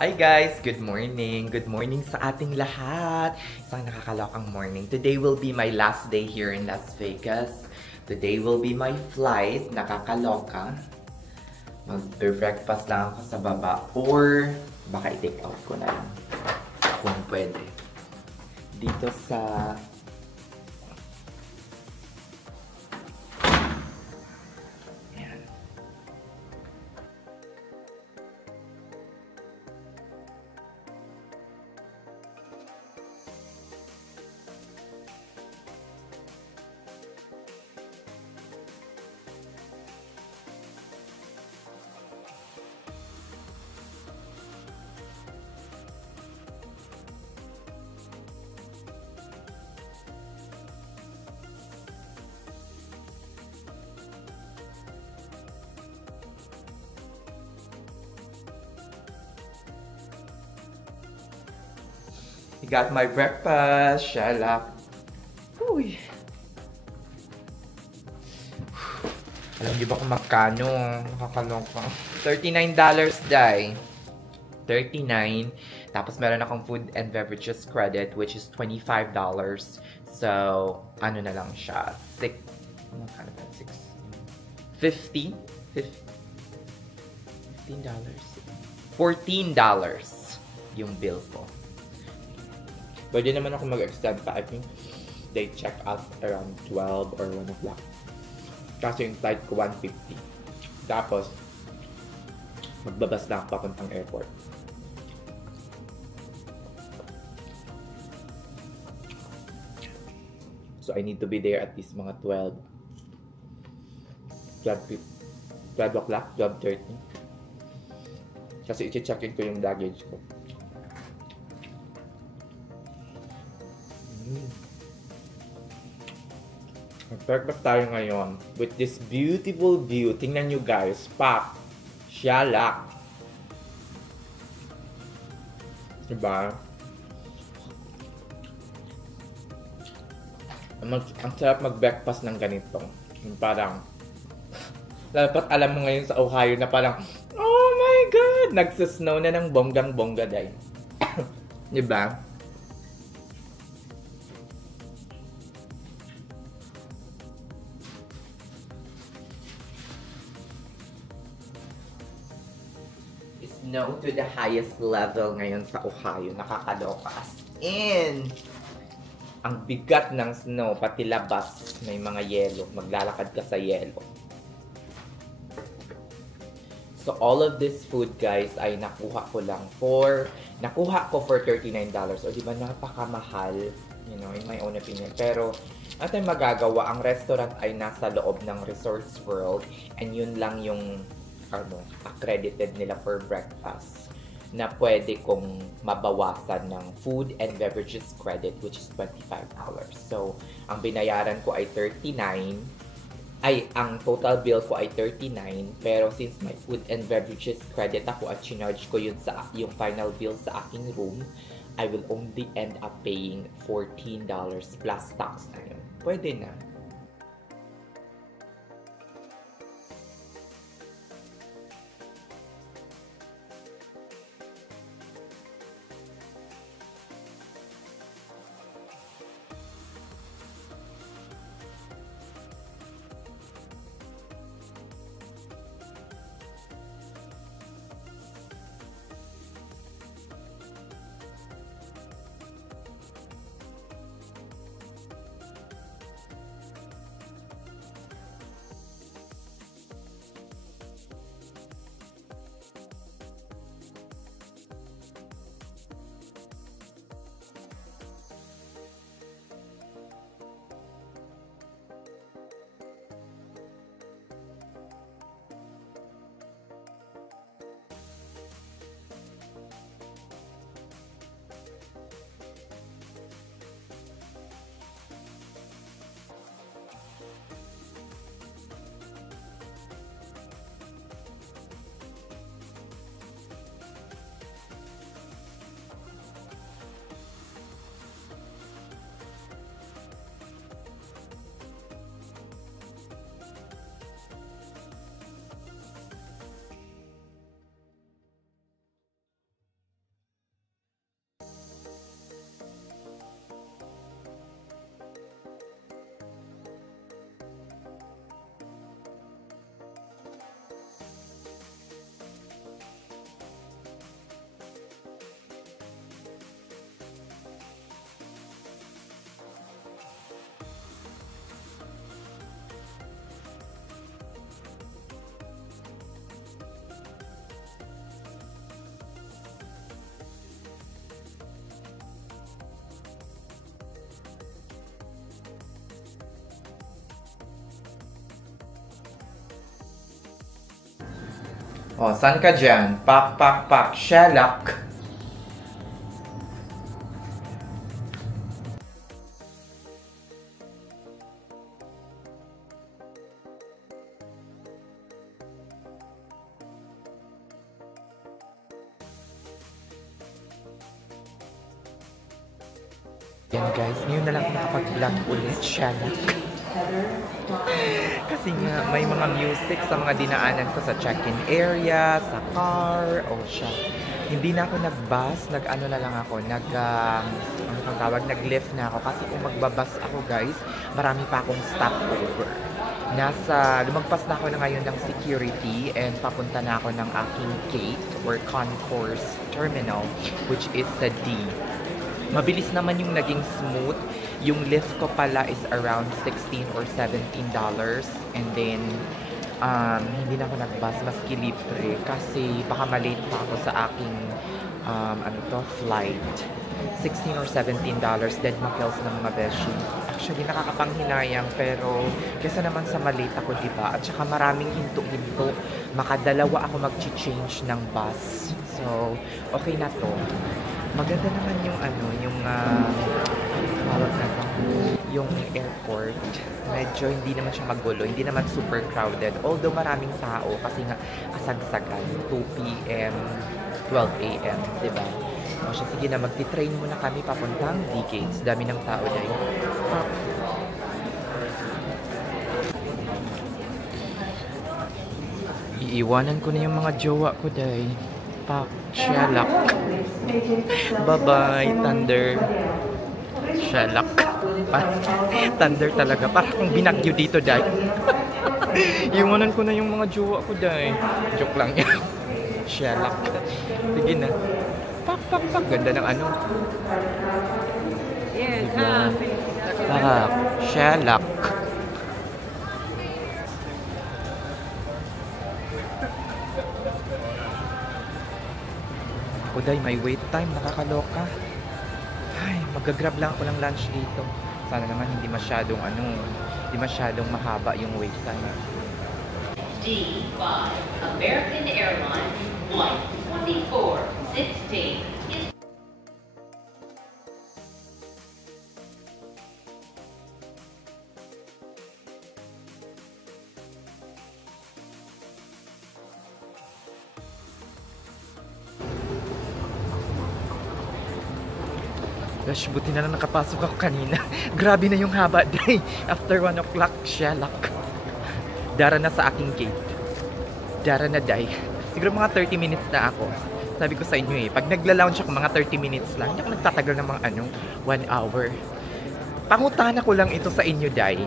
Hi guys! Good morning! Good morning sa ating lahat! Isang nakakalokang morning. Today will be my last day here in Las Vegas. Today will be my flight. Nakakaloka. Mag-breakfast lang ako sa baba or baka i-take out ko na lang. Kung pwede. Dito sa... I got my breakfast. Shalak. Uy. Alam niyo ba kung magkano? Nakakaloka. $39 dai. 39. Tapos meron akong food and beverages credit which is $25. So, ano na lang siya? 6. Magkano ba? 6. 50? $15. $14 yung bill ko. Pwede naman ako mag-extend pa. I think they check out around 12 or 1 o'clock. Kasi yung flight ko 1:50. Tapos, magbabas na ako papuntang airport. So, I need to be there at least mga 12 o'clock, 12:30. Kasi i-check-in ko yung luggage ko. Perfect tayo ngayon with this beautiful view. Tingnan nyo guys, pak, shalak. Diba? Ang sarap mag-breakfast ng ganito. Yung parang, dapat alam mo ngayon sa Ohio na parang, oh my God! Nagsasnow na ng bonggang-bongga day. Diba? Snow to the highest level ngayon sa Ohio. Nakakaloka. As in, ang bigat ng snow, pati labas, may mga yelo. Maglalakad ka sa yelo. So, all of this food, guys, ay nakuha ko for $39. O, di ba, napakamahal, you know, in my own opinion. Pero, natin magagawa, ang restaurant ay nasa loob ng Resorts World, and yun lang yung accredited nila for breakfast na pwede kong mabawasan ng food and beverages credit which is $25. So, ang binayaran ko ay ang total bill ko ay 39, pero since my food and beverages credit ako at charge ko yun sa yung final bill sa aking room, I will only end up paying $14 plus tax na yun. Pwede na. Oh, saan ka dyan? Pak, pak, pak. Shalak. Yan guys, ngayon na lang ako nakapag-vlog ulit. Shalak. Kasi nga, may mga music sa mga dinaanan ko sa check-in area, sa car, o siya. Hindi na ako nag-bus, nag-ano na lang ako, ano kang tawag, nag-lift na ako. Kasi kung magbabas ako guys, marami pa akong stopover. Lumagpas na ako na ngayon ng security and papunta na ako ng aking gate or concourse terminal, which is sa D. Mabilis naman yung naging smooth. Yung lift ko pala is around $16 or $17. And then, hindi na ako nag-bus, maski libre. Kasi baka malate pa ako sa aking, flight. $16 or $17, dead makels ng mga beshi. Actually, nakakapanghinayang, pero kesa naman sa malate ako, diba? At saka maraming hinto-hinto. Makadalawa ako mag-change ng bus. So, okay na to. Maganda naman yung tawag na to, yung airport. Medyo hindi naman siya magulo, hindi naman super crowded. Although maraming tao kasi nga kasagsagan, 2 p.m., 12 a.m., diba? O siya, sige na, magti-train muna kami papuntang D-Gates. Dami ng tao dahil. Iiwanan ko na yung mga jowa ko dahil. Pak, shalak. Bye-bye, Thunder. Shalak. Thunder talaga. Parang kung binagyo dito, dahil. Iwanan ko na yung mga jowa ko, dahil. Joke lang yan. Shalak. Sige na. Pak, pak, pak. Ganda ng ano. Diba? Pak, shalak. Ako dahil may wait time, nakakaloka. Ay, mag-grab lang ako ng lunch dito. Sana naman hindi masyadong mahaba yung wait time. D5, American Airlines, Flight 2416 is... Gosh, buti na lang nakapasok ako kanina. Grabe na yung haba day. After 1 o'clock, shalak. Dara na sa aking gate. Dara na day. Siguro mga 30 minutes na ako. Sabi ko sa inyo pag nagla-lounge ako mga 30 minutes lang, hindi ako nagtatagal ng mga 1 hour. Pangutana ko lang ito sa inyo day.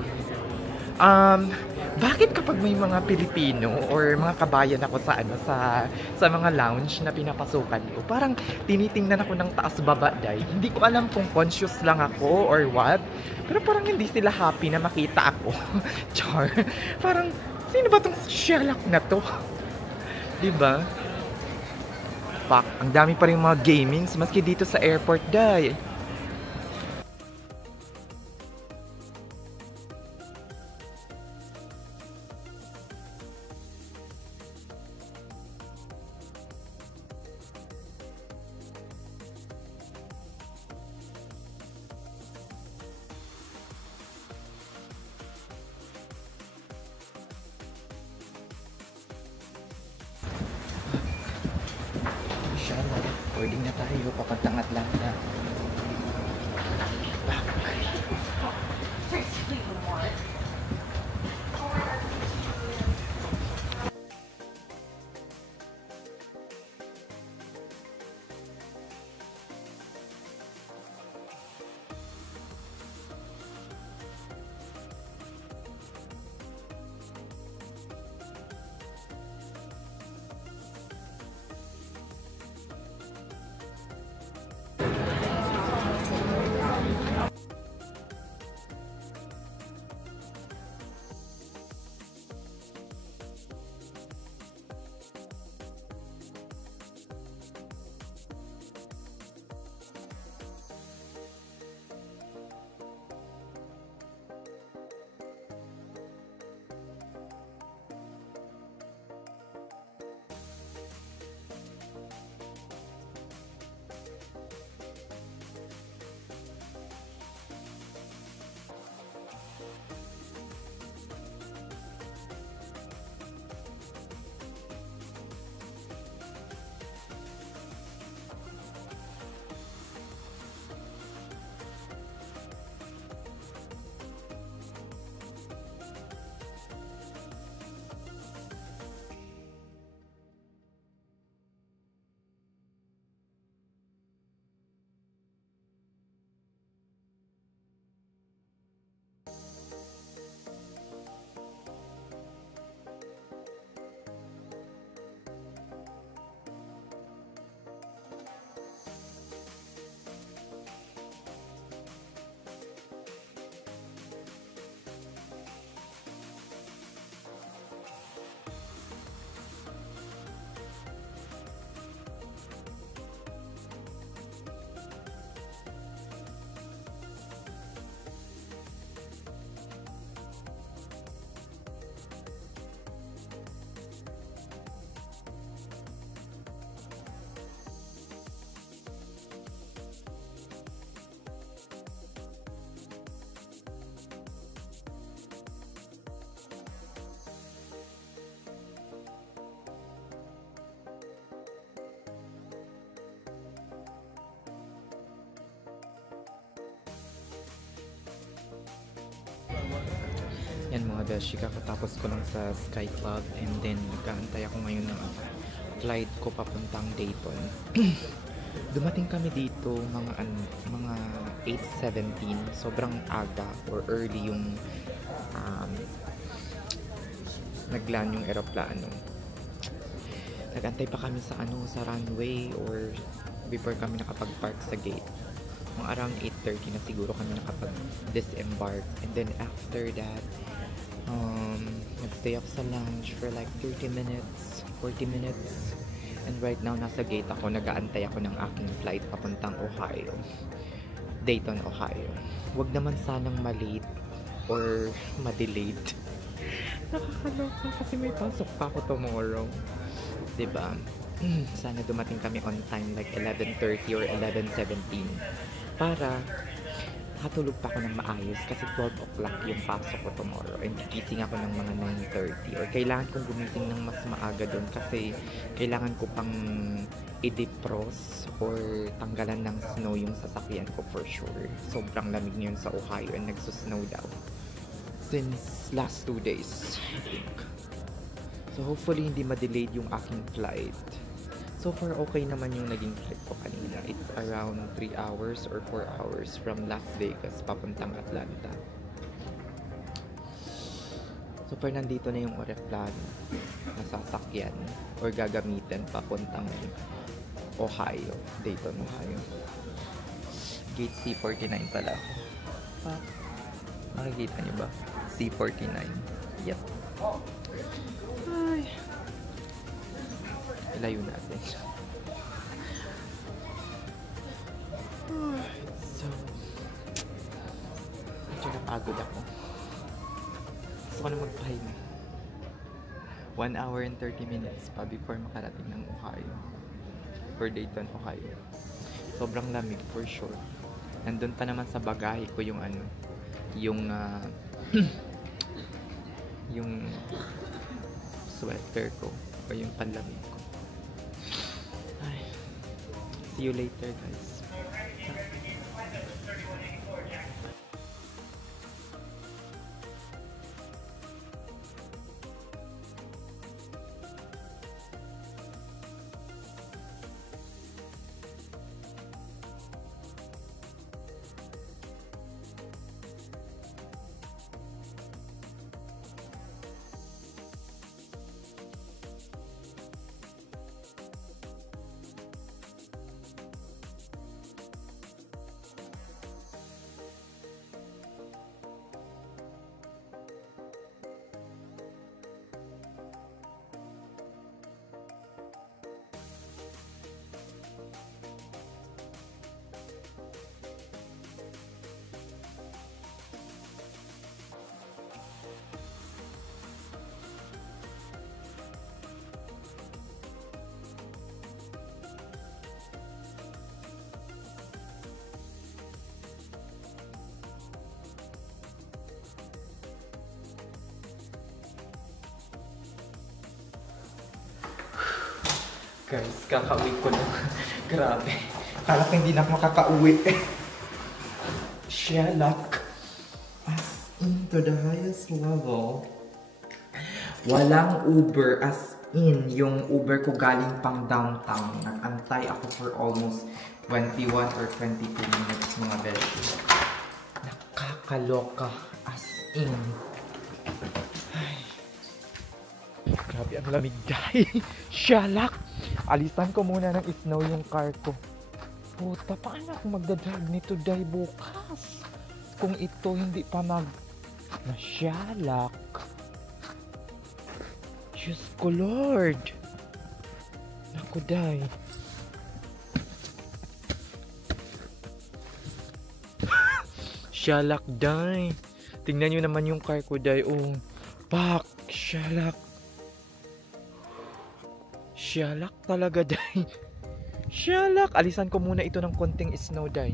Bakit kapag may mga Pilipino or mga kabayan ako sa mga lounge na pinapasukan ko, parang tinitingnan ako ng taas baba day. Hindi ko alam kung conscious lang ako or what, pero parang hindi sila happy na makita ako. Char. Parang sino ba tong shalak na to? Diba? Pak, ang dami pa rin mga gamings maski dito sa airport day. Boarding na tayo, papuntang Atlanta. Back. mga beshi, kakatapos ko lang sa Sky Club and then nag-aantay ako ngayon ng flight ko papuntang Dayton. Dumating kami dito mga 8:17, sobrang aga or early yung nagland yung eroplano. Nag-antay pa kami sa sa runway or before kami nakapag-park sa gate. Mga around 8:30 na siguro kami nakapag-disembark. And then after that, nagstay ako sa lounge for like 30 minutes, 40 minutes. And right now, nasa gate ako, nag-aantay ako ng aking flight papuntang Ohio. Dayton, Ohio. Wag naman sanang malate or ma-delayed. Nakakaloka kasi may pasok pa ako tomorrow. Diba? Sana dumating kami on time like 11:30 or 11:17 para nakatulog pa ako ng maayos kasi 12 o'clock yung pasok ko tomorrow and gigising ako ng mga 9:30 or kailangan kong gumising ng mas maaga doon kasi kailangan ko pang i-defrost or tanggalan ng snow yung sasakyan ko for sure. Sobrang lamig ngayon sa Ohio and nagsusnow daw since last 2 days, I think. So hopefully hindi ma-delayed yung aking flight. So far, okay naman yung naging trip ko kanina. It's around 3 hours or 4 hours from Las Vegas papuntang Atlanta. So far, nandito na yung eroplano na sasakyan or gagamitin papuntang Ohio, Dayton, Ohio. Gate C49 pala. Makikita niyo ba? C49. Yep. Ay. Ilayo natin. So, medyo napagod ako. Gusto ko na magpahinga. 1 hour and 30 minutes pa before makarating ng Ohio. For Dayton, Ohio. Sobrang lamig for sure. Nandun pa naman sa bagahe ko yung yung sweater ko o yung panlamig ko. Ay. See you later, guys. Guys, kakauwi ko na. Grabe. Akala ko hindi na ako makakauwi. Shalak. As in to the highest level. Walang Uber. As in, yung Uber ko galing pang downtown. Nag-antay ako for almost 21 or 22 minutes mga beshi. Nakakaloka. As in. Ay. Grabe ang lamig guys. Shalak. Alisan ko muna ng snow yung car ko. Puta, paano ako magdadrive nito dahil bukas? Kung ito hindi pa nasyalak. Diyos ko Lord. Naku day. Shalak day. Tingnan nyo naman yung car ko day. Oh, pak, shalak. Shalak talaga day. Shalak. Alisan ko muna ito ng konting snow day.